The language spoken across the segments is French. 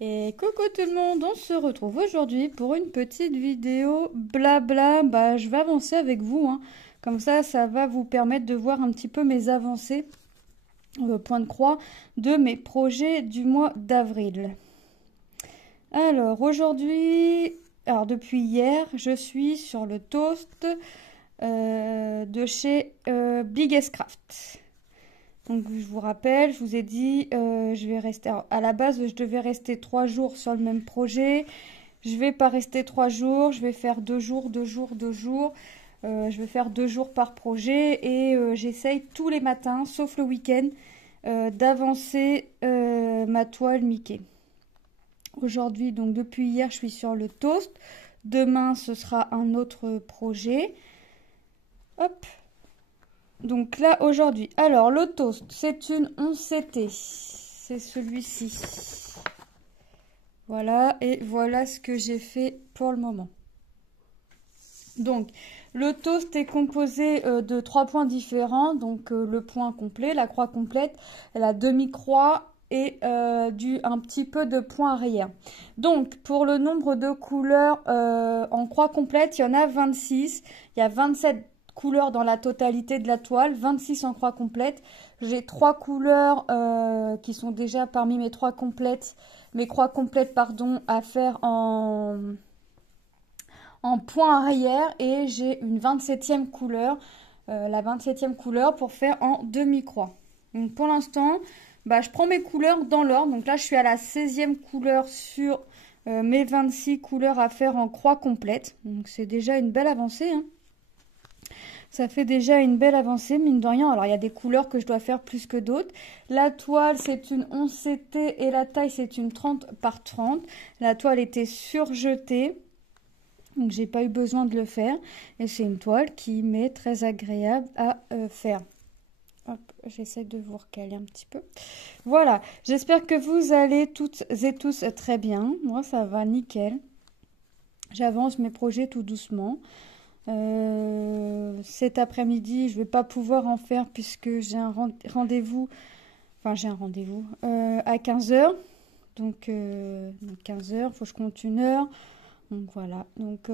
Et coucou tout le monde, on se retrouve aujourd'hui pour une petite vidéo blabla. Je vais avancer avec vous, hein. Comme ça va vous permettre de voir un petit peu mes avancées, point de croix, de mes projets du mois d'avril. Alors aujourd'hui, depuis hier, je suis sur le toast de chez Biggest Craft. Donc je vous rappelle, je vous ai dit, je vais rester. Alors, à la base, je devais rester 3 jours sur le même projet. Je vais pas rester 3 jours, je vais faire 2 jours, 2 jours, 2 jours. Je vais faire 2 jours par projet et j'essaye tous les matins, sauf le week-end, d'avancer ma toile Mickey. Aujourd'hui, donc depuis hier, je suis sur le toast. Demain, ce sera un autre projet. Hop. Donc là, aujourd'hui, alors le toast, c'est une 11CT. C'est celui-ci. Voilà, et voilà ce que j'ai fait pour le moment. Donc, le toast est composé de 3 points différents. Donc, le point complet, la croix complète, la demi-croix et un petit peu de point arrière. Donc, pour le nombre de couleurs en croix complète, il y en a 26. Il y a 27 couleurs dans la totalité de la toile, 26 en croix complète. J'ai 3 couleurs qui sont déjà parmi mes croix complètes, à faire en point arrière, et j'ai une 27e couleur, la 27e couleur pour faire en demi-croix. Donc pour l'instant, je prends mes couleurs dans l'ordre. Donc là, je suis à la 16e couleur sur mes 26 couleurs à faire en croix complète. Donc c'est déjà une belle avancée, hein. Ça fait déjà une belle avancée, mine de rien. Alors, il y a des couleurs que je dois faire plus que d'autres. La toile, c'est une 11CT et la taille, c'est une 30 par 30. La toile était surjetée, donc j'ai pas eu besoin de le faire. Et c'est une toile qui m'est très agréable à faire. Hop, j'essaie de vous recaler un petit peu. Voilà, j'espère que vous allez toutes et tous très bien. Moi, ça va nickel. J'avance mes projets tout doucement. Cet après-midi, je vais pas pouvoir en faire puisque j'ai un rendez-vous, à 15h. Donc 15h, il faut que je compte une heure. Donc voilà. Donc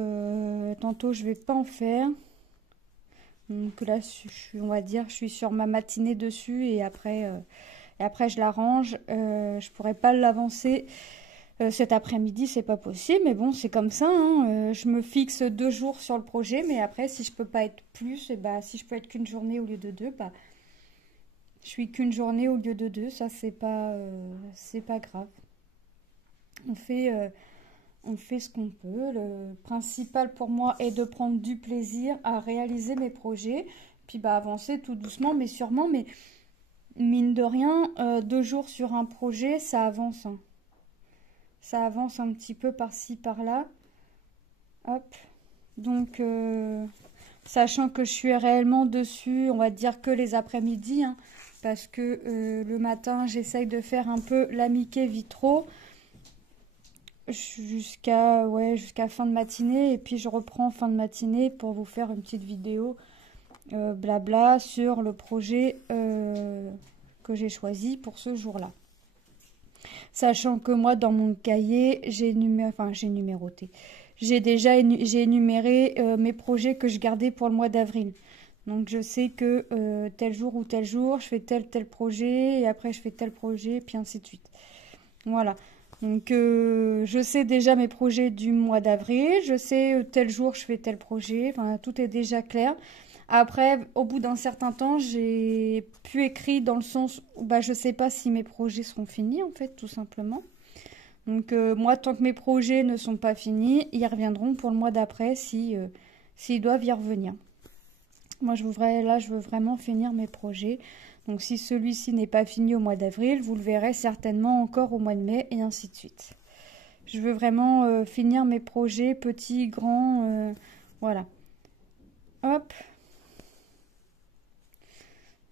tantôt, je vais pas en faire. Donc là, on va dire, je suis sur ma matinée dessus et après je l'arrange. Je pourrais pas l'avancer. Cet après-midi, c'est pas possible, mais bon, c'est comme ça, hein. Je me fixe 2 jours sur le projet, mais après, si je peux pas être plus, et si je peux être qu'une journée au lieu de 2, je suis qu'une journée au lieu de 2. Ça, c'est pas grave. On fait, euh, on fait ce qu'on peut. Le principal pour moi est de prendre du plaisir à réaliser mes projets, puis avancer tout doucement, mais sûrement, mais mine de rien, 2 jours sur un projet, ça avance, hein. Ça avance un petit peu par-ci, par-là. Hop. Donc, sachant que je suis réellement dessus, on va dire que les après-midi, hein, parce que le matin, j'essaye de faire un peu la Mickey Vitraux jusqu'à fin de matinée. Et puis, je reprends fin de matinée pour vous faire une petite vidéo blabla sur le projet que j'ai choisi pour ce jour-là. Sachant que moi, dans mon cahier, j'ai numéroté. J'ai énuméré mes projets que je gardais pour le mois d'avril. Donc je sais que tel jour ou tel jour, je fais tel projet, et après je fais tel projet, puis ainsi de suite. Voilà. Donc je sais déjà mes projets du mois d'avril, je sais tel jour je fais tel projet, enfin tout est déjà clair. Après, au bout d'un certain temps, j'ai pu écrire dans le sens où je sais pas si mes projets seront finis, en fait, tout simplement. Donc moi, tant que mes projets ne sont pas finis, ils reviendront pour le mois d'après s'ils doivent y revenir. Moi, je veux vraiment finir mes projets. Donc si celui-ci n'est pas fini au mois d'avril, vous le verrez certainement encore au mois de mai, et ainsi de suite. Je veux vraiment finir mes projets, petits, grands, voilà. Hop.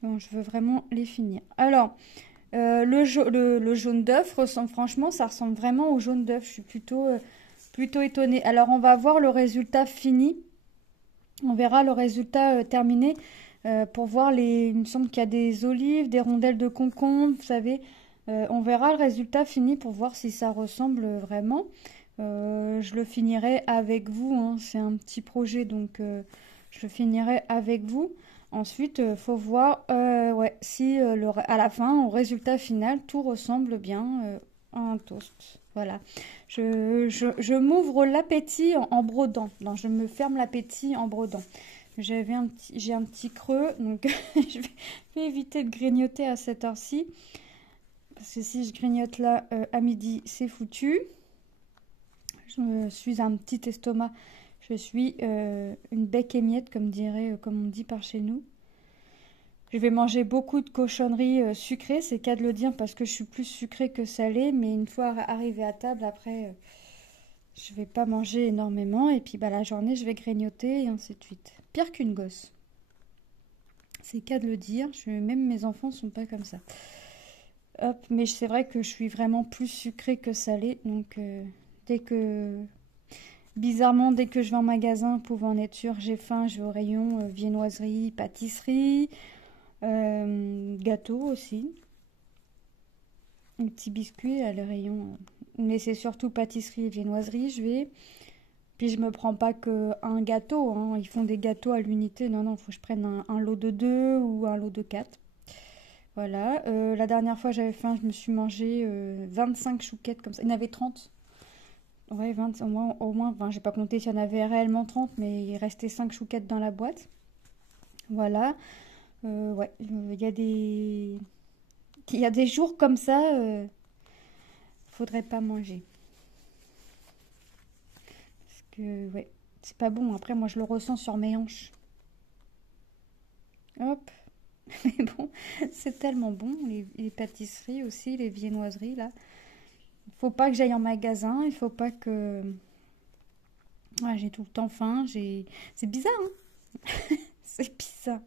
Donc, je veux vraiment les finir. Alors, le jaune d'œuf franchement, ça ressemble vraiment au jaune d'œuf. Je suis plutôt étonnée. Alors, on va voir le résultat fini. On verra le résultat terminé pour voir il me semble qu'il y a des olives, des rondelles de concombre, vous savez, On verra le résultat fini pour voir si ça ressemble vraiment. Je le finirai avec vous, hein. C'est un petit projet, donc je le finirai avec vous. Ensuite, faut voir ouais, si à la fin, au résultat final, tout ressemble bien à un toast. Voilà. Je m'ouvre l'appétit en brodant. Non, je me ferme l'appétit en brodant. J'ai un petit creux, donc je vais éviter de grignoter à cette heure-ci. Parce que si je grignote là à midi, c'est foutu. Je suis un petit estomac. Je suis une bec émiette, comme on dit par chez nous. Je vais manger beaucoup de cochonneries sucrées, c'est qu'à de le dire parce que je suis plus sucrée que salée. Mais une fois arrivée à table, après, je vais pas manger énormément. Et puis bah, la journée, je vais grignoter et ainsi de suite. Pire qu'une gosse. C'est qu'à de le dire. Même mes enfants sont pas comme ça. Hop, mais c'est vrai que je suis vraiment plus sucrée que salée. Donc bizarrement, dès que je vais en magasin, pour en être sûre, j'ai faim, je vais au rayon viennoiserie, pâtisserie, gâteau aussi. Un petit biscuit à le rayon. Mais c'est surtout pâtisserie et viennoiserie, je vais. Puis je me prends pas que un gâteau, hein. Ils font des gâteaux à l'unité. Non, non, il faut que je prenne un lot de 2 ou un lot de 4. Voilà. La dernière fois, j'avais faim, je me suis mangé 25 chouquettes comme ça. Il y en avait 30. Ouais, 20, au moins, enfin, j'ai pas compté s'il y en avait réellement 30, mais il restait 5 chouquettes dans la boîte. Voilà. Ouais, il y a des jours comme ça, faudrait pas manger. Parce que, ouais, c'est pas bon. Après, moi, je le ressens sur mes hanches. Hop. Mais bon, c'est tellement bon. Les pâtisseries aussi, les viennoiseries, là. Il faut pas que j'aille en magasin. Il faut pas que... Ouais, j'ai tout le temps faim. C'est bizarre, hein. C'est bizarre.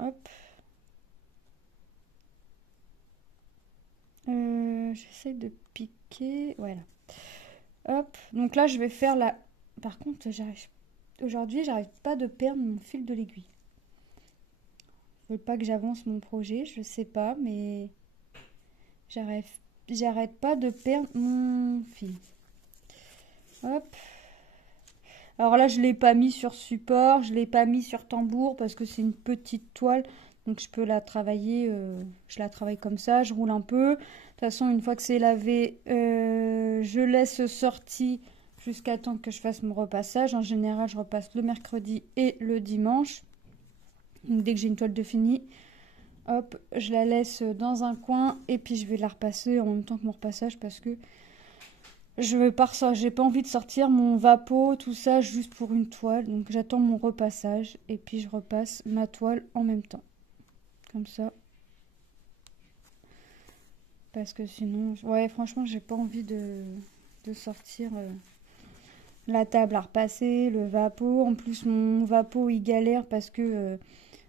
Hop. J'essaie de piquer. Voilà. Hop. Donc là, je vais faire la... Par contre, aujourd'hui, j'arrive pas de perdre mon fil de l'aiguille. Je veux pas que j'avance mon projet, je sais pas, mais j'arrête pas de perdre mon fil. Hop. Alors là, je l'ai pas mis sur support, je l'ai pas mis sur tambour parce que c'est une petite toile. Donc je peux la travailler, je la travaille comme ça, je roule un peu. De toute façon, une fois que c'est lavé, je laisse sorti jusqu'à temps que je fasse mon repassage. En général, je repasse le mercredi et le dimanche. Donc dès que j'ai une toile de fini, hop, je la laisse dans un coin et puis je vais la repasser en même temps que mon repassage parce que je veux pas ça, j'ai pas envie de sortir mon vapeau, tout ça juste pour une toile. Donc j'attends mon repassage et puis je repasse ma toile en même temps. Comme ça. Parce que sinon, ouais, franchement, j'ai pas envie de sortir la table à repasser, le vapeau. En plus, mon vapeau, il galère parce que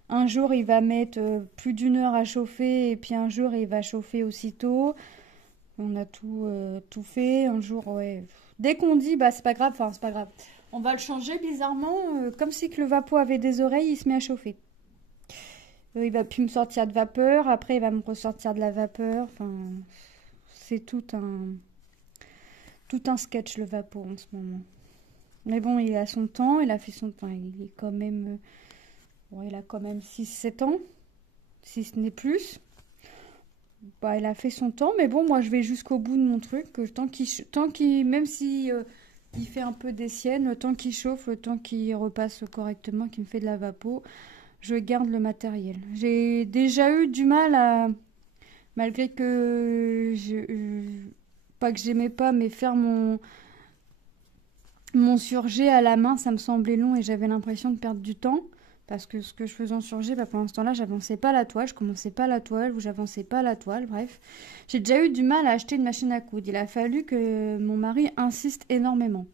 un jour, il va mettre plus d'1 heure à chauffer et puis un jour, il va chauffer aussitôt. On a tout fait. Un jour, ouais. Dès qu'on dit, bah, c'est pas grave, enfin, c'est pas grave. On va le changer bizarrement, comme si que le vapeau avait des oreilles, il se met à chauffer. Il va plus me sortir de vapeur, après il va me ressortir de la vapeur. Enfin, c'est tout un sketch le vapeau en ce moment. Mais bon, il a son temps, il a fait son temps. Il est quand même, bon, il a quand même 6-7 ans, si ce n'est plus. Bah, il a fait son temps, mais bon, moi je vais jusqu'au bout de mon truc. Tant qu'il, même si il fait un peu des siennes, tant qu'il chauffe, tant qu'il repasse correctement, qu'il me fait de la vapeau, je garde le matériel. J'ai déjà eu du mal à, malgré que pas que j'aimais pas, mais faire mon surjet à la main, ça me semblait long et j'avais l'impression de perdre du temps. Parce que ce que je faisais en surjet, bah, pendant ce temps-là, j'avançais pas la toile, je commençais pas la toile ou j'avançais pas la toile, bref. J'ai déjà eu du mal à acheter une machine à coudre. Il a fallu que mon mari insiste énormément.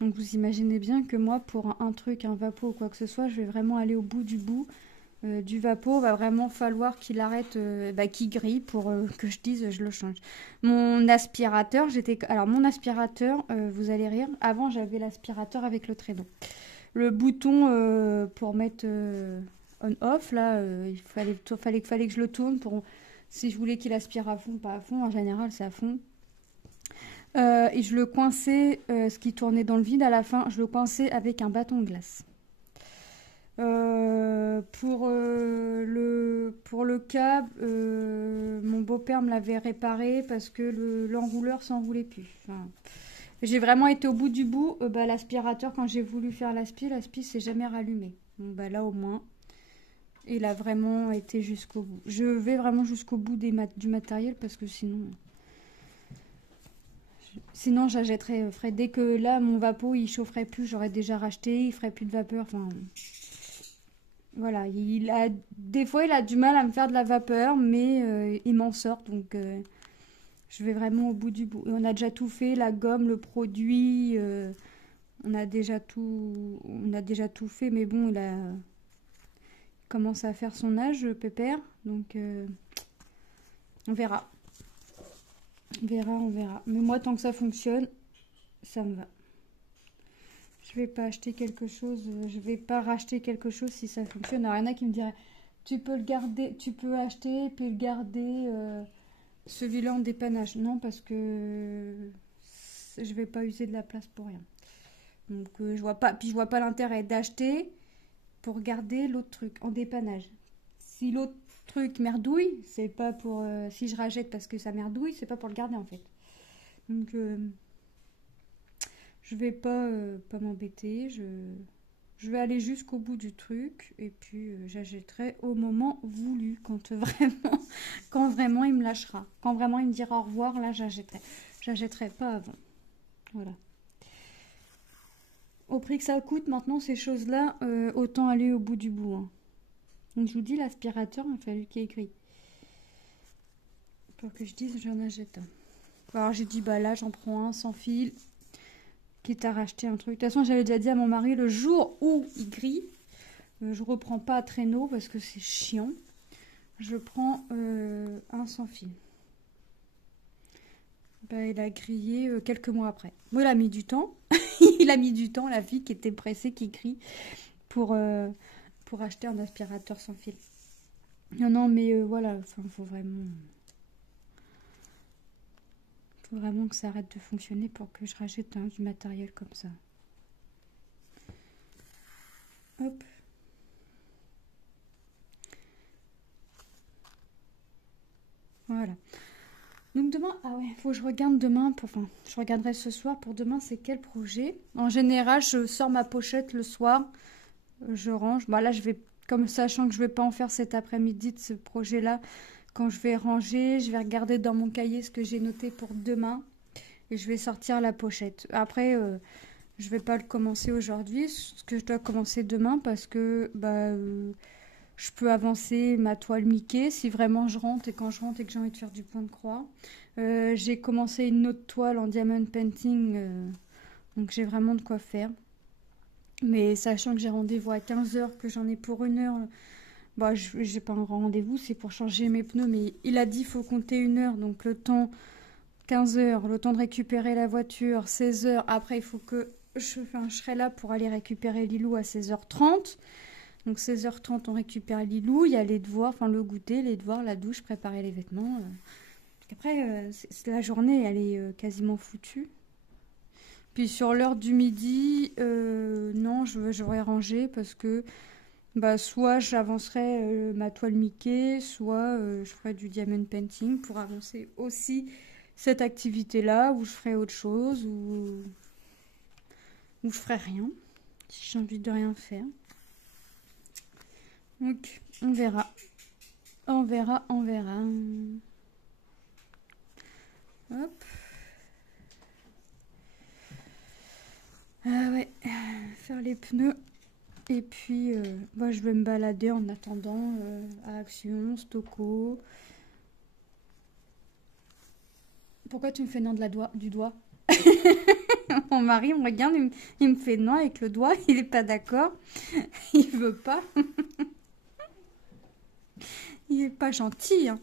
Donc vous imaginez bien que moi, pour un truc, un vapeau ou quoi que ce soit, je vais vraiment aller au bout du vapeau. Va vraiment falloir qu'il arrête, qu'il grille pour que je dise je le change. Mon aspirateur, alors mon aspirateur, vous allez rire, avant j'avais l'aspirateur avec le traîneau. Le bouton pour mettre on-off, là, il fallait que je le tourne pour... Si je voulais qu'il aspire à fond, pas à fond, en général c'est à fond. Et je le coinçais, ce qui tournait dans le vide à la fin, je le coinçais avec un bâton de glace. Pour le câble, mon beau-père me l'avait réparé parce que l'enrouleur s'enroulait plus. Enfin, j'ai vraiment été au bout du bout. L'aspirateur, quand j'ai voulu faire l'aspi s'est jamais rallumé. Donc là au moins, il a vraiment été jusqu'au bout. Je vais vraiment jusqu'au bout du matériel parce que sinon j'achèterais frais. Dès que là mon vapeau il chaufferait plus, j'aurais déjà racheté, il ferait plus de vapeur. Enfin voilà, des fois il a du mal à me faire de la vapeur, mais il m'en sort donc je vais vraiment au bout du bout. Et on a déjà tout fait, la gomme, le produit, on a déjà tout fait, mais bon il commence à faire son âge, Pépère, donc on verra. On verra. Mais moi, tant que ça fonctionne, ça me va. Je vais pas acheter quelque chose, je vais pas racheter quelque chose si ça fonctionne. Alors, il y en a qui me diraient, tu peux le garder, tu peux acheter puis le garder celui-là en dépannage. Non, parce que je vais pas user de la place pour rien. Donc, je vois pas l'intérêt d'acheter pour garder l'autre truc en dépannage. Si l'autre truc merdouille, c'est pas pour si je rachète parce que ça merdouille, c'est pas pour le garder en fait. Donc je vais pas m'embêter, je vais aller jusqu'au bout du truc et puis j'achèterai au moment voulu quand vraiment il me lâchera, quand vraiment il me dira au revoir, là j'achèterai pas avant. Voilà. Au prix que ça coûte maintenant ces choses-là, autant aller au bout du bout. Hein. Donc je vous dis, l'aspirateur, il a fallu qu'il y ait écrit. Pour que je dise, j'en achète un. Alors j'ai dit, bah là, j'en prends un sans fil. Quitte à racheter un truc. De toute façon, j'avais déjà dit à mon mari, le jour où il grille, je reprends pas à traîneau parce que c'est chiant. Je prends un sans fil. Bah, il a grillé quelques mois après. Bon, il a mis du temps. Il a mis du temps, la fille qui était pressée, qui crie pour acheter un aspirateur sans fil. Non, mais voilà, faut vraiment que ça arrête de fonctionner pour que je rachète du matériel comme ça. Hop. Voilà. Donc demain, ah ouais, faut que je regarde demain, je regarderai ce soir pour demain, c'est quel projet. En général, je sors ma pochette le soir, je range. Bah là, comme sachant que je vais pas en faire cet après-midi de ce projet-là, quand je vais ranger, je vais regarder dans mon cahier ce que j'ai noté pour demain et je vais sortir la pochette. Après, je vais pas le commencer aujourd'hui, ce que je dois commencer demain parce que je peux avancer ma toile Mickey si vraiment je rentre et quand je rentre et que j'ai envie de faire du point de croix. J'ai commencé une autre toile en diamond painting, donc j'ai vraiment de quoi faire. Mais sachant que j'ai rendez-vous à 15h, que j'en ai pour 1 heure, j'ai pas un rendez-vous, c'est pour changer mes pneus, mais il a dit qu'il faut compter 1 heure, donc le temps 15h, le temps de récupérer la voiture, 16h, après il faut que je serai là pour aller récupérer Lilou à 16h30. Donc 16h30 on récupère Lilou, il y a les devoirs, le goûter, les devoirs, la douche, préparer les vêtements. Après, la journée elle est quasiment foutue. Puis sur l'heure du midi, non, j'aurais rangé parce que soit j'avancerai ma toile Mickey, soit je ferai du diamond painting pour avancer aussi cette activité-là, ou je ferai autre chose, ou je ferai rien, si j'ai envie de rien faire. Donc, on verra. On verra. Hop. Ah ouais, faire les pneus. Et puis, je vais me balader en attendant à Action, Stocco. Pourquoi tu me fais non du doigt? Mon mari me regarde, il me fait non avec le doigt, il est pas d'accord. Il veut pas. Il est pas gentil, hein.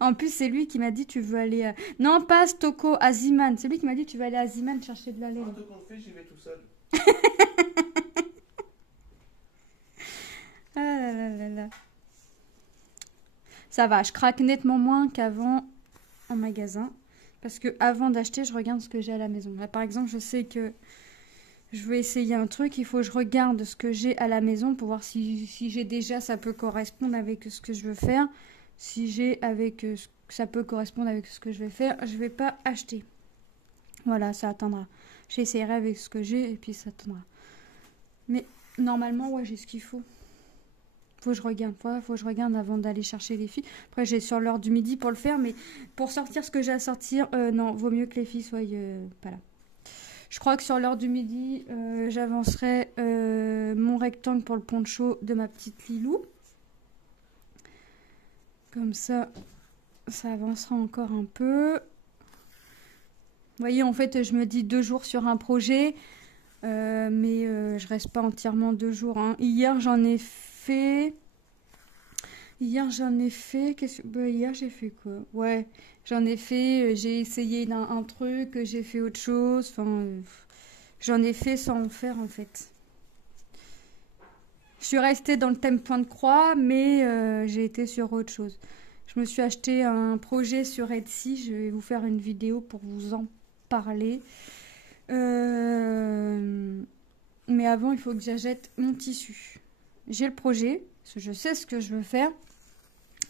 En plus, c'est lui qui m'a dit tu veux aller à... Non, pas Stocco, à Ziman. C'est lui qui m'a dit tu vas aller à Ziman chercher de la laine. Quand on fait, j'y vais tout seul. Ah là là là là. Ça va, je craque nettement moins qu'avant en magasin. Parce que avant d'acheter, je regarde ce que j'ai à la maison. Là, par exemple, je sais que je veux essayer un truc, il faut que je regarde ce que j'ai à la maison pour voir si j'ai déjà, ça peut correspondre avec ce que je veux faire. Si j'ai avec ça peut correspondre avec ce que je vais faire, je vais pas acheter. Voilà, ça attendra. J'essaierai avec ce que j'ai et puis ça attendra. Mais normalement, ouais, j'ai ce qu'il faut. Faut que je regarde, faut que je regarde avant d'aller chercher les filles. Après, j'ai sur l'heure du midi pour le faire, mais pour sortir ce que j'ai à sortir, non, vaut mieux que les filles soient pas là. Je crois que sur l'heure du midi, j'avancerai mon rectangle pour le poncho de ma petite Lilou. Comme ça avancera encore un peu. Vous voyez, en fait, je me dis 2 jours sur un projet, mais je reste pas entièrement 2 jours. Hein. Hier, j'en ai fait... Hier, j'ai fait quoi? Ouais, j'en ai fait, j'ai essayé un truc, j'ai fait autre chose. Enfin, j'en ai fait sans en faire, en fait. Je suis restée dans le thème point de croix, mais j'ai été sur autre chose. Je me suis acheté un projet sur Etsy. Je vais vous faire une vidéo pour vous en parler. Mais avant, il faut que j'achète mon tissu. J'ai le projet, parce que je sais ce que je veux faire.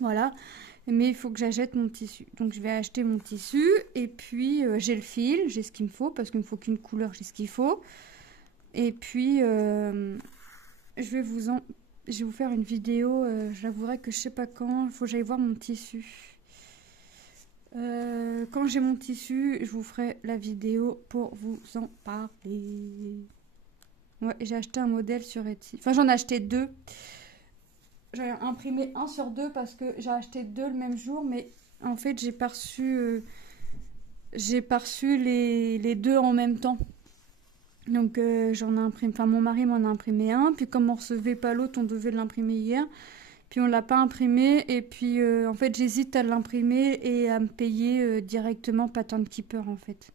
Voilà. Mais il faut que j'achète mon tissu. Donc, je vais acheter mon tissu. Et puis, j'ai le fil. J'ai ce qu'il me faut. Parce qu'il me faut qu'une couleur, j'ai ce qu'il faut. Et puis, je vais vous faire une vidéo. J'avouerai que je sais pas quand. Il faut que j'aille voir mon tissu. Quand j'ai mon tissu, je vous ferai la vidéo pour vous en parler. Ouais, j'ai acheté un modèle sur Etsy. Enfin, j'en ai acheté 2. J'ai imprimé 1 sur 2 parce que j'ai acheté 2 le même jour, mais en fait, j'ai pas reçu les 2 en même temps. Donc, j'en ai imprimé. Enfin, mon mari m'en a imprimé un. Puis, comme on recevait pas l'autre, on devait l'imprimer hier. Puis, on l'a pas imprimé. Et puis, en fait, j'hésite à l'imprimer et à me payer directement Pattern Keeper, en fait.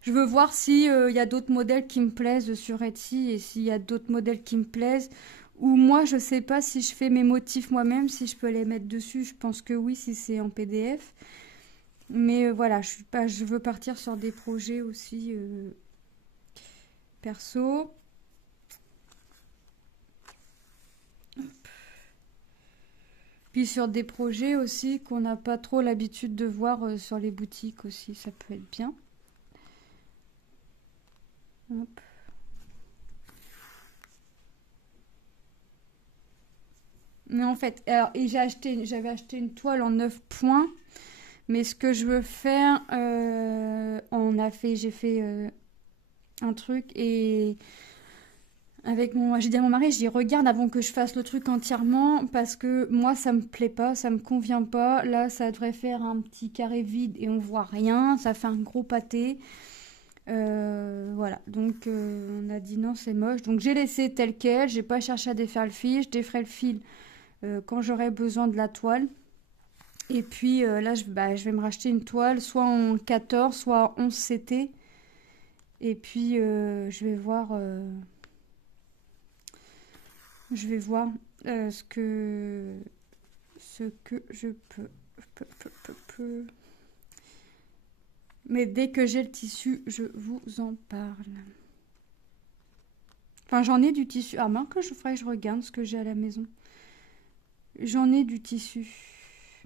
Je veux voir s'il y a d'autres modèles qui me plaisent sur Etsy et s'il y a d'autres modèles qui me plaisent. Ou moi, je sais pas si je fais mes motifs moi-même, si je peux les mettre dessus. Je pense que oui, si c'est en PDF. Mais voilà, je veux partir sur des projets aussi perso. Hop. Puis sur des projets aussi qu'on n'a pas trop l'habitude de voir sur les boutiques aussi, ça peut être bien. Hop. Mais en fait, alors, j'avais acheté une toile en 9 points. Mais ce que je veux faire, j'ai fait un truc et j'ai dit à mon mari, je dis regarde avant que je fasse le truc entièrement parce que moi ça me plaît pas, ça me convient pas. Là, ça devrait faire un petit carré vide et on voit rien, ça fait un gros pâté. Voilà, donc on a dit non, c'est moche. Donc j'ai laissé tel quel, j'ai pas cherché à défaire le fil, je déferai le fil quand j'aurai besoin de la toile. Et puis là, je vais me racheter une toile, soit en 14, soit en 11 CT. Et puis je vais voir, ce que je peux. Mais dès que j'ai le tissu, je vous en parle. Enfin, j'en ai du tissu. Ah, mince, que je ferai que je regarde ce que j'ai à la maison. J'en ai du tissu.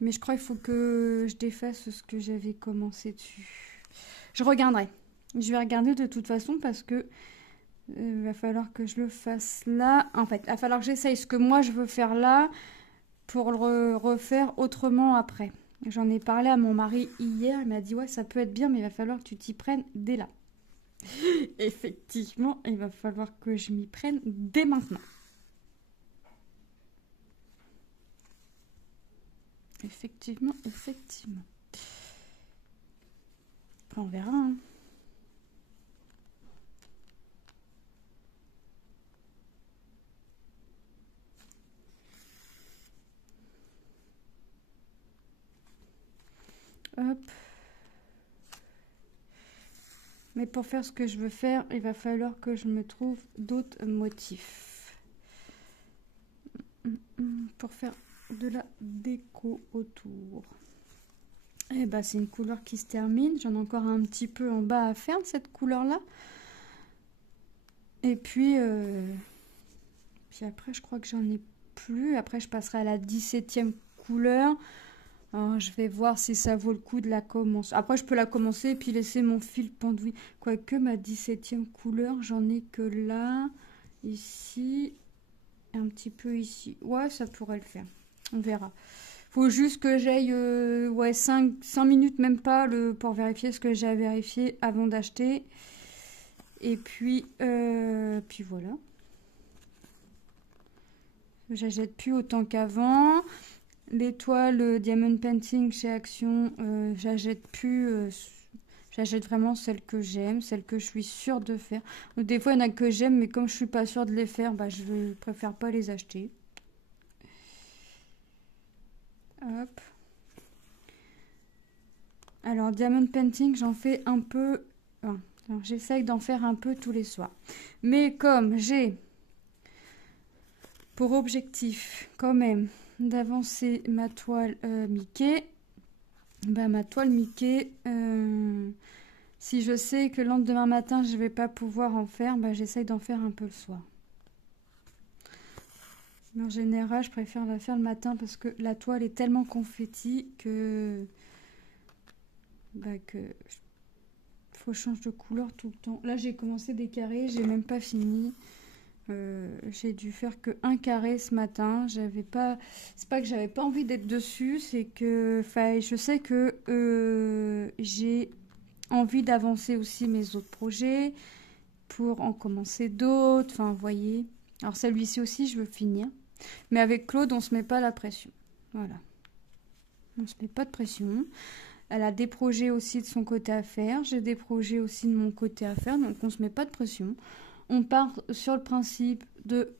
Mais je crois qu'il faut que je défasse ce que j'avais commencé dessus. Je regarderai. Je vais regarder de toute façon parce que va falloir que je le fasse là. En fait, il va falloir que j'essaye ce que moi je veux faire là pour le refaire autrement après. J'en ai parlé à mon mari hier. Il m'a dit ouais, ça peut être bien, mais il va falloir que tu t'y prennes dès là. Effectivement, il va falloir que je m'y prenne dès maintenant. Effectivement. Après, on verra. Hein. Hop. Mais pour faire ce que je veux faire, il va falloir que je me trouve d'autres motifs. Pour faire de la déco autour. Et bah c'est une couleur qui se termine. J'en ai encore un petit peu en bas à faire de cette couleur-là. Et puis après, je crois que j'en ai plus. Après, je passerai à la 17e couleur. Alors, je vais voir si ça vaut le coup de la commencer. Après, je peux la commencer et puis laisser mon fil pendouille. Quoique, ma 17e couleur, j'en ai que là, ici, un petit peu ici. Ouais, ça pourrait le faire. On verra. Faut juste que j'aille ouais, 5 minutes, même pas, pour vérifier ce que j'ai à vérifier avant d'acheter. Et puis voilà. J'achète plus autant qu'avant. L'étoile Diamond Painting chez Action, j'achète plus. J'achète vraiment celles que j'aime, celles que je suis sûre de faire. Donc, des fois, il y en a que j'aime, mais comme je suis pas sûre de les faire, bah, je préfère pas les acheter. Hop. Alors, Diamond Painting, j'en fais un peu. Enfin, j'essaye d'en faire un peu tous les soirs. Mais comme j'ai pour objectif, quand même, d'avancer ma toile Mickey, bah, ma toile Mickey, si je sais que le lendemain matin, je vais pas pouvoir en faire, bah, j'essaye d'en faire un peu le soir. Mais en général, je préfère la faire le matin parce que la toile est tellement confetti que faut changer de couleur tout le temps. Là, j'ai commencé des carrés, j'ai même pas fini. J'ai dû faire que un carré ce matin. C'est pas que j'avais pas envie d'être dessus, c'est que je sais que j'ai envie d'avancer aussi mes autres projets pour en commencer d'autres. Enfin, vous voyez. Alors celui-ci aussi, je veux finir. Mais avec Claude, on se met pas la pression. Voilà. On se met pas de pression. Elle a des projets aussi de son côté à faire. J'ai des projets aussi de mon côté à faire. Donc on se met pas de pression. On part sur le principe de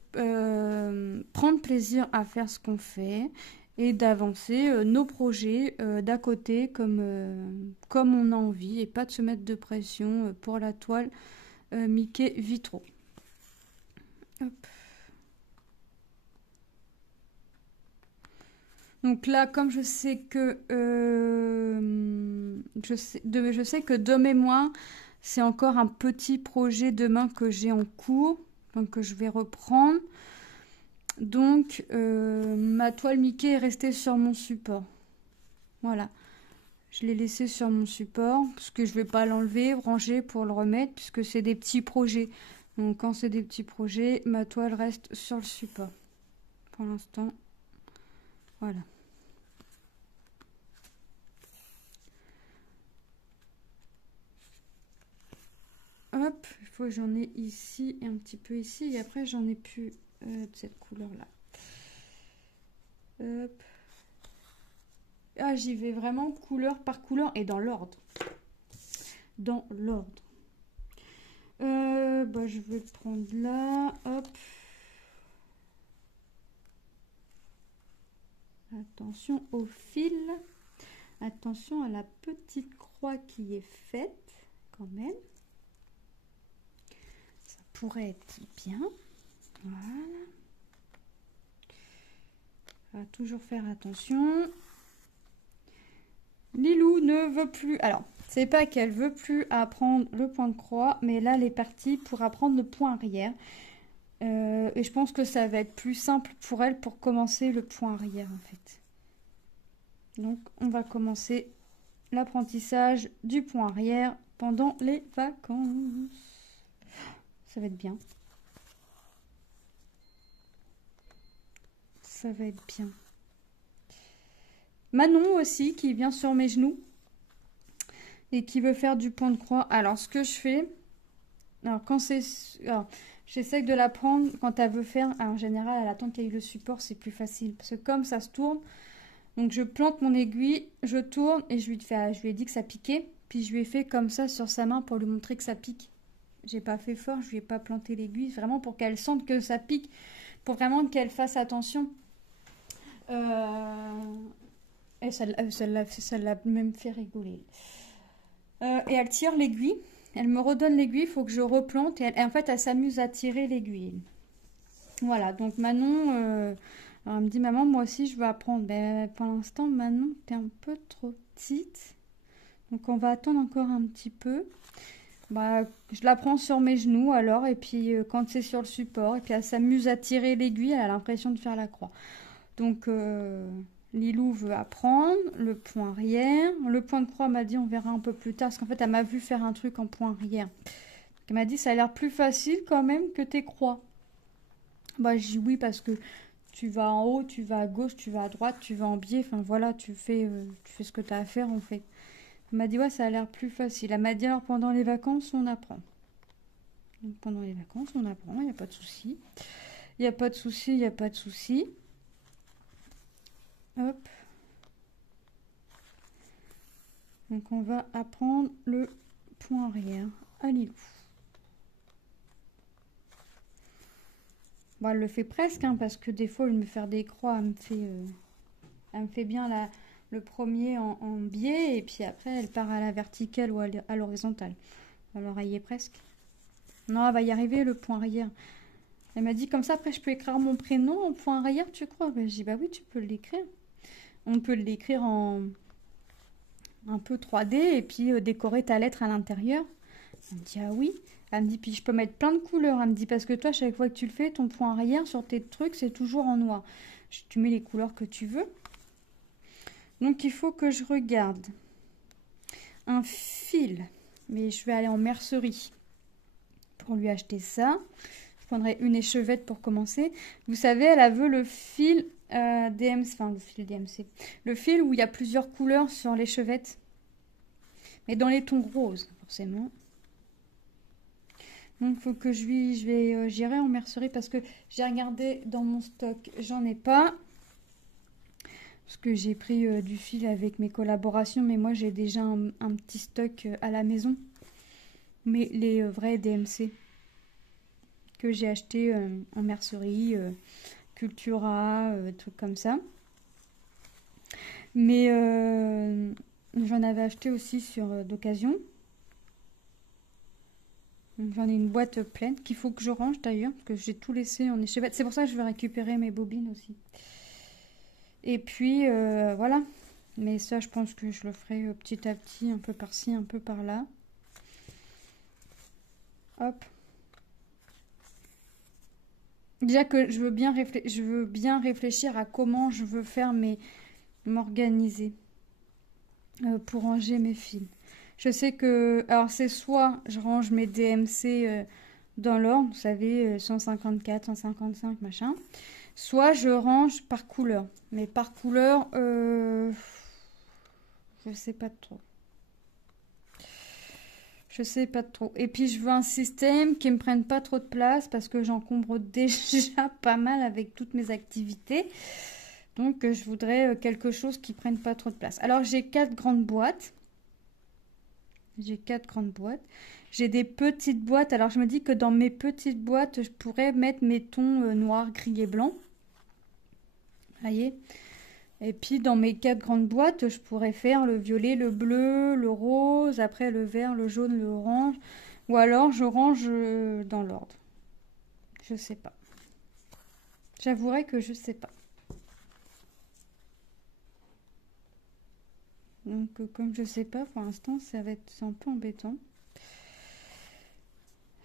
prendre plaisir à faire ce qu'on fait et d'avancer nos projets d'à côté comme on a envie et pas de se mettre de pression pour la toile Mickey Vitraux. Hop. Donc là, comme je sais que je sais que de mémoire, c'est encore un petit projet demain que j'ai en cours, donc que je vais reprendre. Donc ma toile Mickey est restée sur mon support. Voilà. Je l'ai laissé sur mon support parce que je vais pas l'enlever, ranger pour le remettre puisque c'est des petits projets. Donc quand c'est des petits projets, ma toile reste sur le support. Pour l'instant, voilà. Hop, il faut que j'en ai ici et un petit peu ici. Et après, j'en ai plus de cette couleur-là. Hop. Ah, j'y vais vraiment couleur par couleur et dans l'ordre. Dans l'ordre. Bah, je vais le prendre là. Hop. Attention au fil. Attention à la petite croix qui est faite quand même. Ça pourrait être bien. Voilà. On va toujours faire attention. Lilou ne veut plus. Alors, c'est pas qu'elle veut plus apprendre le point de croix, mais là, elle est partie pour apprendre le point arrière. Et je pense que ça va être plus simple pour elle pour commencer le point arrière, en fait. Donc, on va commencer l'apprentissage du point arrière pendant les vacances. Ça va être bien. Ça va être bien. Manon aussi, qui vient sur mes genoux et qui veut faire du point de croix. Alors, ce que je fais, alors quand c'est... J'essaie de la prendre quand elle veut faire. Alors, en général, elle attend qu'il y ait le support, c'est plus facile. Parce que comme ça se tourne, donc je plante mon aiguille, je tourne et je lui ai dit que ça piquait. Puis je lui ai fait comme ça sur sa main pour lui montrer que ça pique. J'ai pas fait fort, je lui ai pas planté l'aiguille. Vraiment pour qu'elle sente que ça pique. Pour vraiment qu'elle fasse attention. Et ça l'a même fait rigoler. Et elle tire l'aiguille. Elle me redonne l'aiguille, il faut que je replante. Et en fait, elle s'amuse à tirer l'aiguille. Voilà, donc Manon, Alors elle me dit, maman, moi aussi je veux apprendre. Ben, pour l'instant, Manon, t'es un peu trop petite. Donc on va attendre encore un petit peu. Bah, je la prends sur mes genoux alors, et puis quand c'est sur le support, et puis elle s'amuse à tirer l'aiguille, elle a l'impression de faire la croix. Donc Lilou veut apprendre le point arrière. Le point de croix m'a dit on verra un peu plus tard, parce qu'en fait elle m'a vu faire un truc en point arrière. Elle m'a dit ça a l'air plus facile quand même que tes croix. Bah je dis oui parce que tu vas en haut, tu vas à gauche, tu vas à droite, tu vas en biais, enfin voilà, tu fais ce que tu as à faire en fait. Elle m'a dit ouais ça a l'air plus facile. Elle m'a dit alors pendant les vacances on apprend. Donc pendant les vacances on apprend, il n'y a pas de souci. Il n'y a pas de souci, il n'y a pas de souci. Hop. Donc on va apprendre le point arrière à Lilou. Bon, elle le fait presque, hein, parce que des fois, elle me fait des croix, elle me fait bien le premier en biais, et puis après, elle part à la verticale ou à l'horizontale. Alors, elle y est presque. Non, elle va y arriver, le point arrière. Elle m'a dit, comme ça, après, je peux écrire mon prénom en point arrière, tu crois? Ben, je dis, bah oui, tu peux l'écrire. On peut l'écrire en un peu 3D, et puis décorer ta lettre à l'intérieur. Elle me dit, ah oui. Elle me dit, puis je peux mettre plein de couleurs. Elle me dit, parce que toi, chaque fois que tu le fais, ton point arrière sur tes trucs, c'est toujours en noir. Tu mets les couleurs que tu veux. Donc, il faut que je regarde un fil. Mais je vais aller en mercerie pour lui acheter ça. Je prendrai une échevette pour commencer. Vous savez, elle veut le fil DMC, enfin le fil DMC. Le fil où il y a plusieurs couleurs sur l'échevette. Mais dans les tons roses, forcément. Donc, il faut que j'irai en mercerie parce que j'ai regardé dans mon stock, j'en ai pas. Parce que j'ai pris du fil avec mes collaborations, mais moi j'ai déjà un petit stock à la maison. Mais les vrais DMC que j'ai acheté en mercerie, Cultura, trucs comme ça. Mais j'en avais acheté aussi d'occasion. J'en ai une boîte pleine qu'il faut que je range d'ailleurs, parce que j'ai tout laissé en échevette. C'est pour ça que je vais récupérer mes bobines aussi. Et puis voilà. Mais ça, je pense que je le ferai petit à petit, un peu par-ci, un peu par-là. Hop. Déjà que je veux bien réfléchir à comment je veux faire m'organiser pour ranger mes fils. Je sais que, alors c'est soit je range mes DMC dans l'ordre, vous savez, 154, 155, machin. Soit je range par couleur. Mais par couleur, je sais pas trop. Je sais pas trop. Et puis je veux un système qui me prenne pas trop de place parce que j'encombre déjà pas mal avec toutes mes activités. Donc je voudrais quelque chose qui prenne pas trop de place. Alors j'ai 4 grandes boîtes. J'ai 4 grandes boîtes. J'ai des petites boîtes. Alors je me dis que dans mes petites boîtes, je pourrais mettre mes tons noirs, gris et blanc. Vous voyez? Et puis dans mes 4 grandes boîtes, je pourrais faire le violet, le bleu, le rose, après le vert, le jaune, le orange. Ou alors je range dans l'ordre. Je sais pas. J'avouerai que je sais pas. Donc comme je sais pas, pour l'instant, c'est un peu embêtant.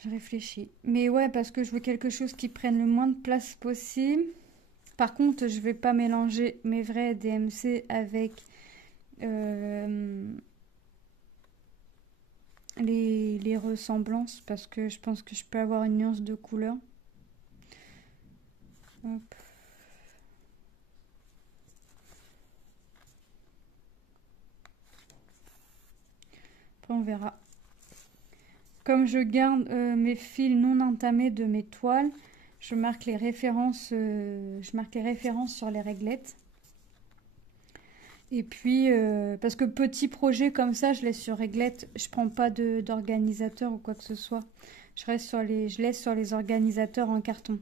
Je réfléchis. Mais ouais, parce que je veux quelque chose qui prenne le moins de place possible. Par contre, je vais pas mélanger mes vrais DMC avec les ressemblances parce que je pense que je peux avoir une nuance de couleur. Hop. Après, on verra. Comme je garde mes fils non entamés de mes toiles, je marque les références sur les réglettes. Et puis, parce que petit projet comme ça, je laisse sur réglette, je prends pas d'organisateur ou quoi que ce soit. Je laisse sur les organisateurs en carton.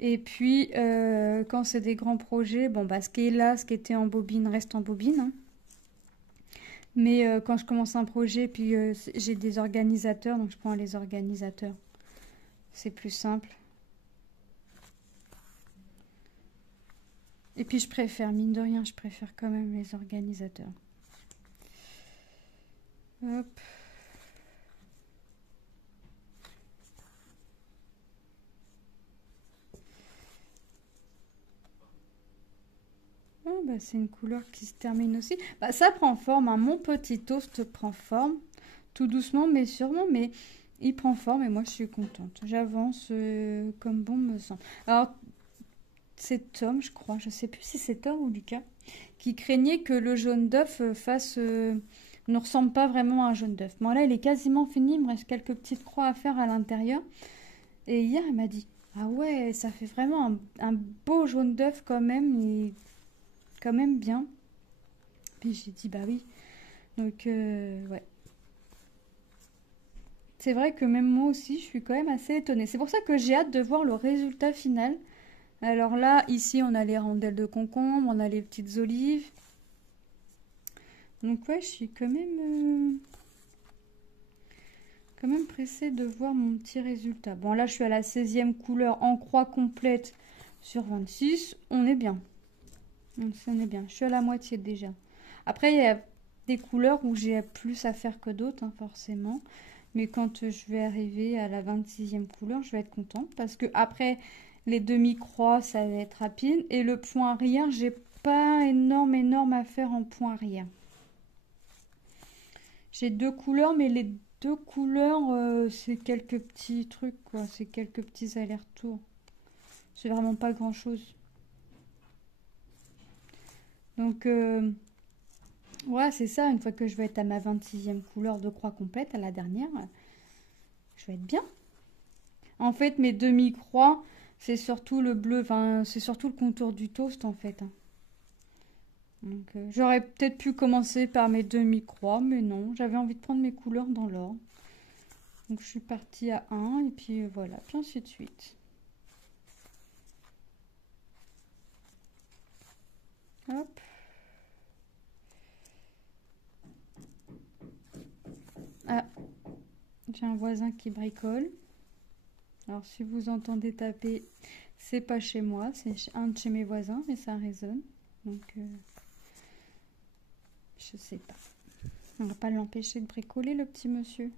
Et puis, quand c'est des grands projets, bon, bah, ce qui est là, ce qui était en bobine, reste en bobine. Hein. Mais quand je commence un projet, puis j'ai des organisateurs, donc je prends les organisateurs. C'est plus simple. Et puis je préfère, mine de rien, je préfère quand même les organisateurs. Hop. Ah, bah, c'est une couleur qui se termine aussi. Bah, ça prend forme, hein. Mon petit toast prend forme. Tout doucement, mais sûrement. Mais il prend forme et moi, je suis contente. J'avance comme bon me semble. Alors, c'est Tom, je crois. Je sais plus si c'est Tom ou Lucas. Qui craignait que le jaune d'œuf ne ressemble pas vraiment à un jaune d'œuf. Bon, là, il est quasiment fini. Il me reste quelques petites croix à faire à l'intérieur. Et hier, il m'a dit, ah ouais, ça fait vraiment un beau jaune d'œuf quand même. Et quand même bien. Puis j'ai dit, bah oui. Donc, ouais. C'est vrai que même moi aussi, je suis quand même assez étonnée. C'est pour ça que j'ai hâte de voir le résultat final. Alors là, ici, on a les rondelles de concombre, on a les petites olives. Donc ouais, je suis quand même pressée de voir mon petit résultat. Bon, là, je suis à la 16e couleur en croix complète sur 26. On est bien. On est bien. Je suis à la moitié déjà. Après, il y a des couleurs où j'ai plus à faire que d'autres, hein, forcément. Mais quand je vais arriver à la 26e couleur, je vais être contente. Parce que après les demi-croix, ça va être rapide. Et le point arrière, j'ai pas énorme à faire en point arrière. J'ai deux couleurs, mais les deux couleurs, c'est quelques petits trucs, quoi. C'est quelques petits allers-retours. C'est vraiment pas grand-chose. Donc, ouais, c'est ça. Une fois que je vais être à ma 26e couleur de croix complète, à la dernière, je vais être bien. En fait, mes demi-croix, c'est surtout le bleu, enfin, c'est surtout le contour du toast, en fait, hein. Donc, j'aurais peut-être pu commencer par mes demi-croix, mais non, j'avais envie de prendre mes couleurs dans l'ordre. Donc, je suis partie à 1, et puis voilà, puis ainsi de suite. Hop. Ah, j'ai un voisin qui bricole. Alors, si vous entendez taper, c'est pas chez moi, c'est un de chez mes voisins, mais ça résonne. Donc, je sais pas. On va pas l'empêcher de bricoler, le petit monsieur.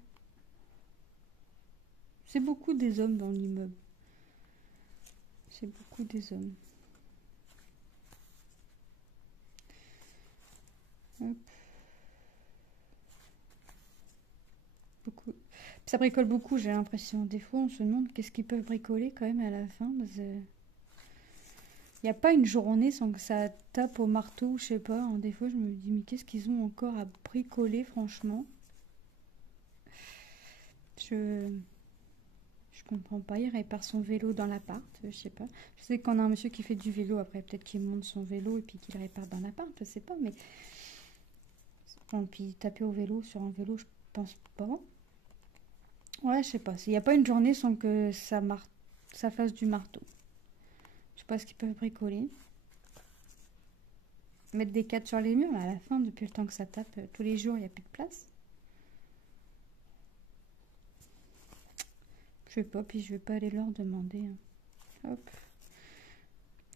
C'est beaucoup des hommes dans l'immeuble. C'est beaucoup des hommes. Hop. Beaucoup. Ça bricole beaucoup, j'ai l'impression. Des fois, on se demande qu'est-ce qu'ils peuvent bricoler quand même à la fin. Il n'y a pas une journée sans que ça tape au marteau, je sais pas. Hein. Des fois, je me dis, mais qu'est-ce qu'ils ont encore à bricoler, franchement. Je comprends pas. Il répare son vélo dans l'appart, je sais pas. Je sais qu'on a un monsieur qui fait du vélo. Après, peut-être qu'il monte son vélo et puis qu'il répare dans l'appart, je sais pas. Mais bon, puis taper au vélo sur un vélo, je pense pas. Ouais, je sais pas. Il n'y a pas une journée sans que ça fasse du marteau. Je sais pas ce qu'ils peuvent bricoler. Mettre des cadres sur les murs, là, à la fin, depuis le temps que ça tape, tous les jours, il n'y a plus de place. Je sais pas, puis je vais pas aller leur demander. Hein. Hop.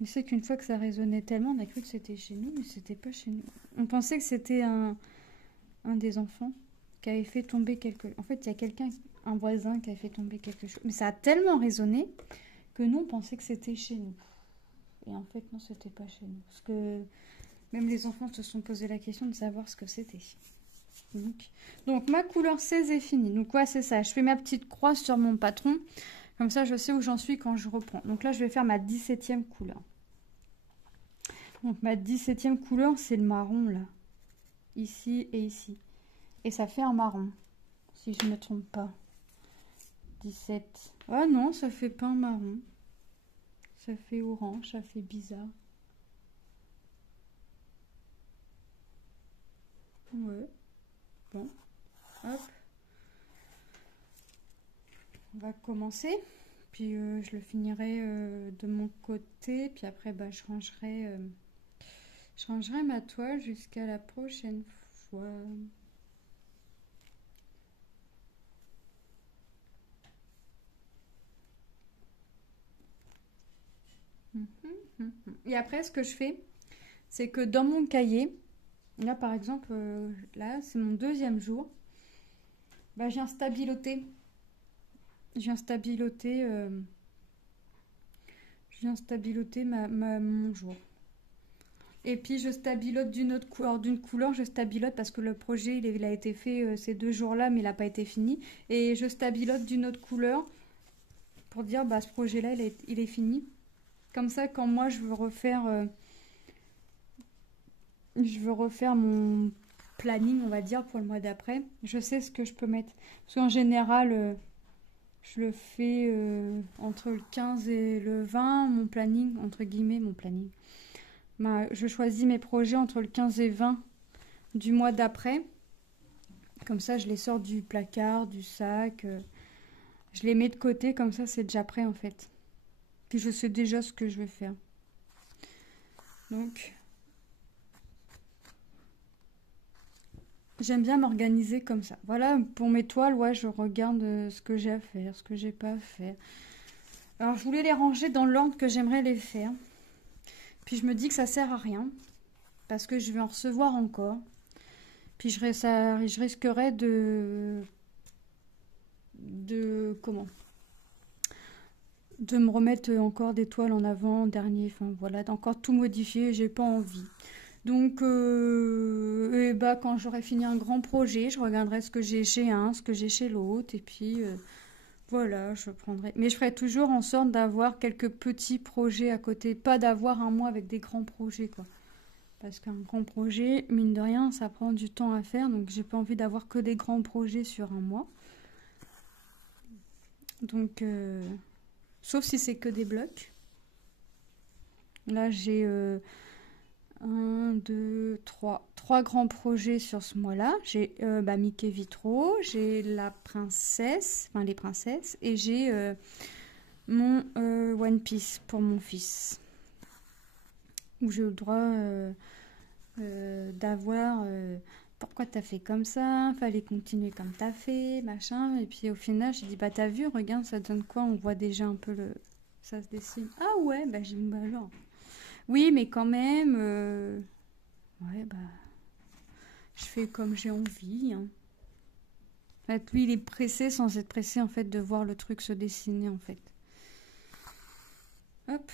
Je sais qu'une fois que ça résonnait tellement, on a cru que c'était chez nous, mais c'était pas chez nous. On pensait que c'était un des enfants qui avait fait tomber quelque... En fait, il y a quelqu'un, un voisin qui avait fait tomber quelque chose. Mais ça a tellement résonné que nous, on pensait que c'était chez nous. Et en fait, non, c'était pas chez nous. Parce que même les enfants se sont posé la question de savoir ce que c'était. Donc ma couleur 16 est finie. Donc ouais, c'est ça. Je fais ma petite croix sur mon patron. Comme ça, je sais où j'en suis quand je reprends. Donc là, je vais faire ma 17e couleur. Donc ma 17e couleur, c'est le marron, là. Ici et ici. Et ça fait un marron, si je ne me trompe pas. 17. Ah non, ça fait pas un marron. Ça fait orange, ça fait bizarre. Ouais. Bon. Hop. On va commencer. Puis je le finirai de mon côté. Puis après, bah, je rangerai ma toile jusqu'à la prochaine fois. Et après, ce que je fais, c'est que dans mon cahier, là par exemple, là c'est mon deuxième jour, bah, j'ai un stabiloté. J'ai un stabiloté, mon jour. Et puis je stabilote d'une autre couleur, je stabilote parce que le projet il a été fait ces 2 jours-là, mais il n'a pas été fini. Et je stabilote d'une autre couleur pour dire bah ce projet-là il est fini. Comme ça, quand moi je veux refaire mon planning, on va dire, pour le mois d'après, je sais ce que je peux mettre. Parce qu'en général, je le fais entre le 15 et le 20, mon planning, entre guillemets, mon planning. Je choisis mes projets entre le 15 et 20 du mois d'après. Comme ça, je les sors du placard, du sac. Je les mets de côté, comme ça, c'est déjà prêt en fait. Puis je sais déjà ce que je vais faire. Donc, j'aime bien m'organiser comme ça. Voilà, pour mes toiles, ouais, je regarde ce que j'ai à faire, ce que j'ai pas à faire. Alors, je voulais les ranger dans l'ordre que j'aimerais les faire. Puis je me dis que ça sert à rien. Parce que je vais en recevoir encore. Puis je risquerais comment? De me remettre encore des toiles en avant, dernier, enfin voilà, d'encore tout modifier, j'ai pas envie. Donc, et bah, quand j'aurai fini un grand projet, je regarderai ce que j'ai chez un, ce que j'ai chez l'autre, et puis voilà, je prendrai. Mais je ferai toujours en sorte d'avoir quelques petits projets à côté, pas d'avoir un mois avec des grands projets, quoi. Parce qu'un grand projet, mine de rien, ça prend du temps à faire, donc j'ai pas envie d'avoir que des grands projets sur un mois. Donc, sauf si c'est que des blocs. Là, j'ai 1, 2, 3. 3 grands projets sur ce mois-là. J'ai Mickey Vitraux, j'ai la princesse, enfin les princesses, et j'ai mon One Piece pour mon fils. Où j'ai eu le droit d'avoir pourquoi t'as fait comme ça, fallait continuer comme t'as fait, machin. Et puis au final, j'ai dit, bah t'as vu, regarde, ça donne quoi? On voit déjà un peu ça se dessine. Ah ouais, bah j'ai dit, bah alors. Oui, mais quand même, ouais, bah, je fais comme j'ai envie, hein. En fait, lui, il est pressé sans être pressé, en fait, de voir le truc se dessiner, en fait. Hop.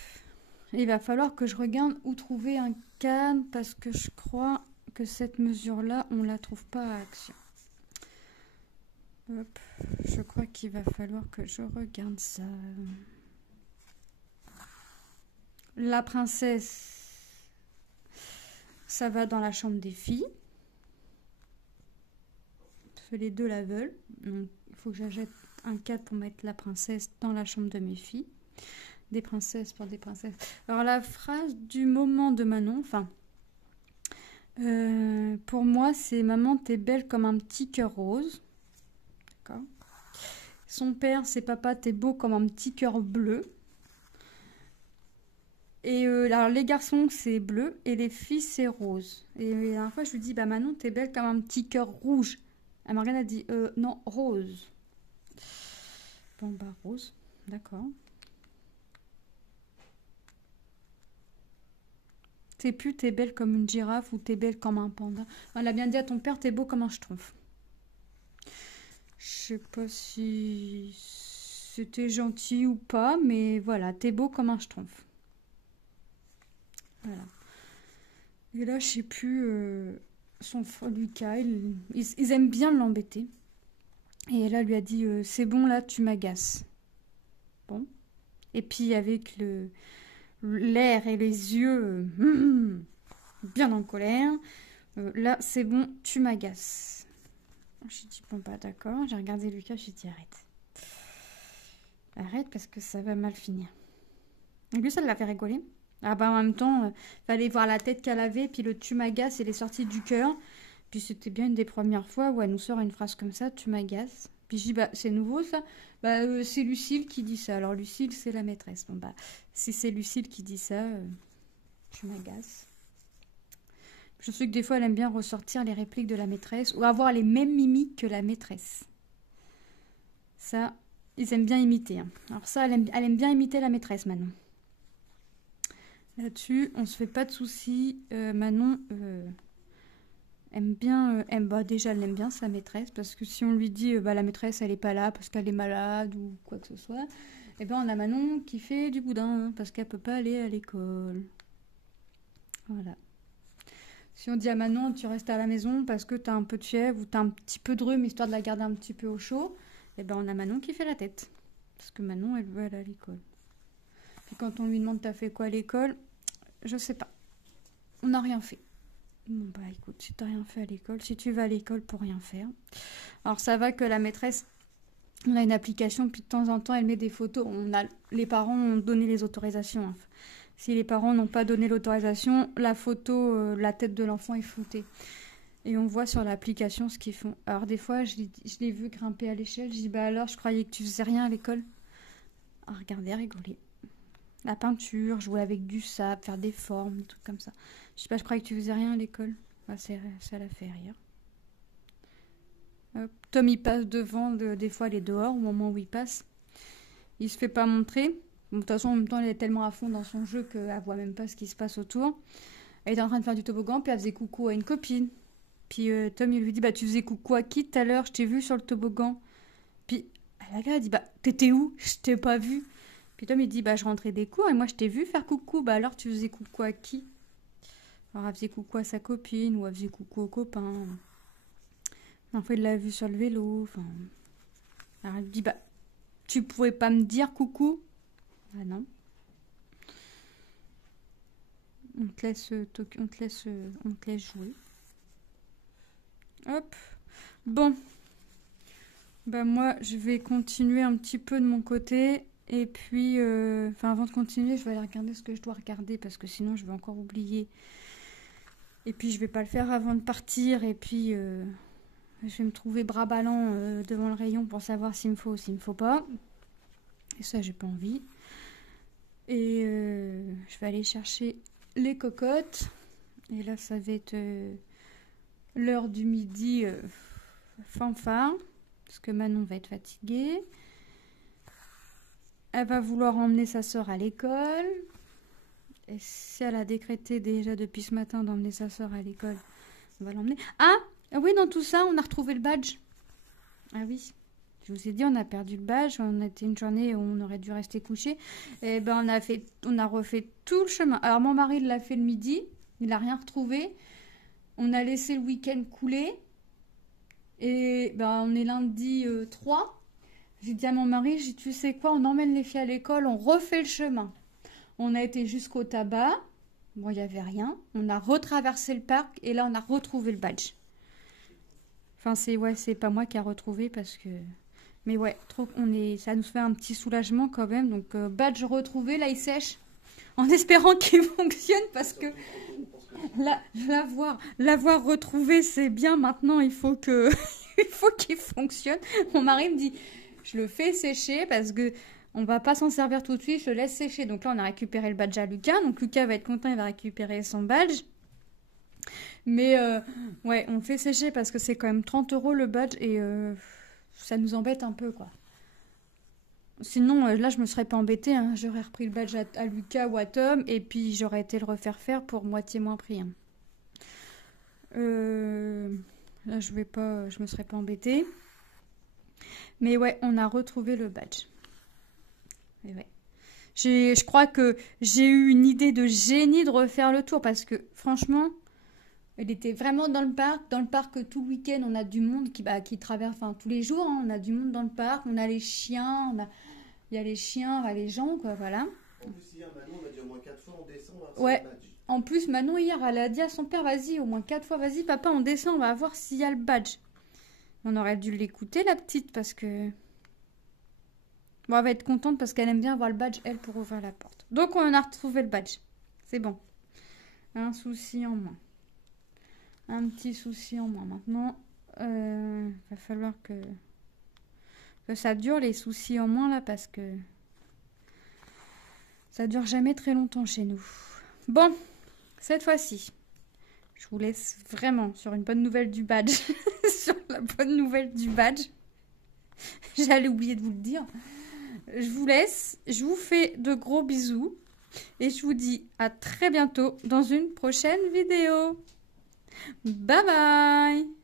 Et il va falloir que je regarde où trouver un cadre, parce que je crois que cette mesure-là, on la trouve pas à Action. Hop. Je crois qu'il va falloir que je regarde ça. La princesse, ça va dans la chambre des filles. Parce que les deux la veulent. Donc, il faut que j'achète un cadre pour mettre la princesse dans la chambre de mes filles. Des princesses pour des princesses. Alors, la phrase du moment de Manon, enfin, pour moi, c'est Maman, t'es belle comme un petit cœur rose. D'accord. Son père, c'est Papa, t'es beau comme un petit cœur bleu. Et alors, les garçons, c'est bleu et les filles, c'est rose. Et la dernière fois, je lui dis, bah Manon, t'es belle comme un petit cœur rouge. Elle Morgane a dit, non, rose. Bon, bah, rose, d'accord. T'es plus, t'es belle comme une girafe ou t'es belle comme un panda. Elle a bien dit à ton père, t'es beau comme un schtroumpf. Je sais pas si c'était gentil ou pas, mais voilà, t'es beau comme un schtroumpf. Voilà. Et là, je sais plus, son frère Lucas, ils aiment bien l'embêter. Et là, elle lui a dit, c'est bon, là, tu m'agaces. Bon. Et puis, avec l'air et les yeux bien en colère, là, c'est bon, tu m'agaces. J'ai dit, bon, bah d'accord. J'ai regardé Lucas, j'ai dit, arrête. Arrête, parce que ça va mal finir. Et lui, ça l'a fait rigoler. Ah bah en même temps, fallait voir la tête qu'elle avait, puis le tu m'agaces, il est sorti du cœur. Puis c'était bien une des premières fois où elle nous sort une phrase comme ça, tu m'agaces. Puis je dis, bah c'est nouveau ça. Bah c'est Lucille qui dit ça. Alors Lucille, c'est la maîtresse. Bon bah, si c'est Lucille qui dit ça, tu m'agaces. Je sais que des fois, elle aime bien ressortir les répliques de la maîtresse ou avoir les mêmes mimiques que la maîtresse. Ça, ils aiment bien imiter, hein. Alors ça, elle aime bien imiter la maîtresse maintenant. Là-dessus, on se fait pas de soucis. Manon aime bien... bah, déjà, elle aime bien sa maîtresse. Parce que si on lui dit bah, la maîtresse, elle est pas là parce qu'elle est malade ou quoi que ce soit, eh ben, on a Manon qui fait du boudin parce qu'elle peut pas aller à l'école. Voilà. Si on dit à Manon, tu restes à la maison parce que tu as un peu de fièvre ou tu as un petit peu de rhume, histoire de la garder un petit peu au chaud, eh ben on a Manon qui fait la tête. Parce que Manon, elle veut aller à l'école. Puis quand on lui demande, t'as fait quoi à l'école? Je sais pas. On n'a rien fait. Bon bah écoute, si t'as rien fait à l'école, si tu vas à l'école pour rien faire. Alors ça va que la maîtresse, on a une application, puis de temps en temps, elle met des photos. Les parents ont donné les autorisations, hein. Si les parents n'ont pas donné l'autorisation, la photo, la tête de l'enfant est floutée. Et on voit sur l'application ce qu'ils font. Alors des fois, je l'ai vu grimper à l'échelle. Je dis, bah alors, je croyais que tu faisais rien à l'école. À regarder, rigoler. La peinture, jouer avec du sable, faire des formes, des trucs comme ça. Je sais pas, je croyais que tu faisais rien à l'école. Bah, ça la fait rire. Hop. Tom, il passe devant, des fois, elle est dehors, au moment où il passe. Il se fait pas montrer. De toute façon, en même temps, elle est tellement à fond dans son jeu qu'elle voit même pas ce qui se passe autour. Elle était en train de faire du toboggan, puis elle faisait coucou à une copine. Puis Tom, il lui dit, bah tu faisais coucou à qui tout à l'heure? Je t'ai vu sur le toboggan. Puis elle regarde, elle dit, bah t'étais où? Je t'ai pas vu. Puis Tom, il dit, bah je rentrais des cours et moi je t'ai vu faire coucou. Bah alors tu faisais coucou à qui? Alors elle faisait coucou à sa copine ou elle faisait coucou au copain. En fait, il l'a vu sur le vélo. Enfin... Alors elle dit, bah tu pouvais pas me dire coucou? Ah non. On te laisse jouer. Hop. Bon. Bah moi, je vais continuer un petit peu de mon côté. Et puis, avant de continuer, je vais aller regarder ce que je dois regarder parce que sinon, je vais encore oublier. Et puis, je vais pas le faire avant de partir. Et puis, je vais me trouver bras ballants devant le rayon pour savoir s'il me faut ou s'il me faut pas. Et ça, j'ai pas envie. Et je vais aller chercher les cocottes. Et là, ça va être l'heure du midi fanfare. Parce que Manon va être fatiguée. Elle va vouloir emmener sa sœur à l'école. Et si elle a décrété déjà depuis ce matin d'emmener sa sœur à l'école, on va l'emmener. Ah oui, dans tout ça, on a retrouvé le badge. Ah oui. Je vous ai dit, on a perdu le badge. On a été une journée où on aurait dû rester couché. Et ben, on a refait tout le chemin. Alors, mon mari l'a fait le midi. Il n'a rien retrouvé. On a laissé le week-end couler. Et ben, on est lundi 3. J'ai dit à mon mari, tu sais quoi, on emmène les filles à l'école, on refait le chemin. On a été jusqu'au tabac. Bon, il n'y avait rien. On a retraversé le parc et là, on a retrouvé le badge. Enfin, c'est pas moi qui a retrouvé parce que... Mais ouais, ça nous fait un petit soulagement quand même. Donc, badge retrouvé, là, il sèche. En espérant qu'il fonctionne parce que l'avoir retrouvé, c'est bien. Maintenant, il faut qu'il fonctionne. Mon mari me dit, je le fais sécher parce que on va pas s'en servir tout de suite, je le laisse sécher. Donc là, on a récupéré le badge à Lucas. Donc Lucas va être content, il va récupérer son badge. Mais ouais, on fait sécher parce que c'est quand même 30 € le badge et ça nous embête un peu, quoi. Sinon, là, je me serais pas embêtée, hein. J'aurais repris le badge à Lucas ou à Tom et puis j'aurais été le refaire faire pour moitié moins prix, hein. Là, je me serais pas embêtée. Mais ouais, on a retrouvé le badge. Et ouais. Je crois que j'ai eu une idée de génie de refaire le tour parce que franchement, elle était vraiment dans le parc. Dans le parc, tout le week-end, on a du monde qui traverse, enfin tous les jours, hein, on a du monde dans le parc. On a les chiens, il y a les chiens, les gens, quoi, voilà. En plus, hier, Manon m'a dit au moins 4 fois on descend, on va ouais. Le badge. En plus, Manon, hier, elle a dit à son père, vas-y, au moins 4 fois, vas-y, papa, on descend, on va voir s'il y a le badge. On aurait dû l'écouter, la petite, parce que... Bon, elle va être contente parce qu'elle aime bien avoir le badge, elle, pour ouvrir la porte. Donc, on a retrouvé le badge. C'est bon. Un souci en moins. Un petit souci en moins. Maintenant, va falloir que ça dure, les soucis en moins, là, parce que ça dure jamais très longtemps chez nous. Bon, cette fois-ci, je vous laisse vraiment sur une bonne nouvelle du badge. Sur la bonne nouvelle du badge. J'allais oublier de vous le dire. Je vous laisse. Je vous fais de gros bisous. Et je vous dis à très bientôt dans une prochaine vidéo. Bye bye!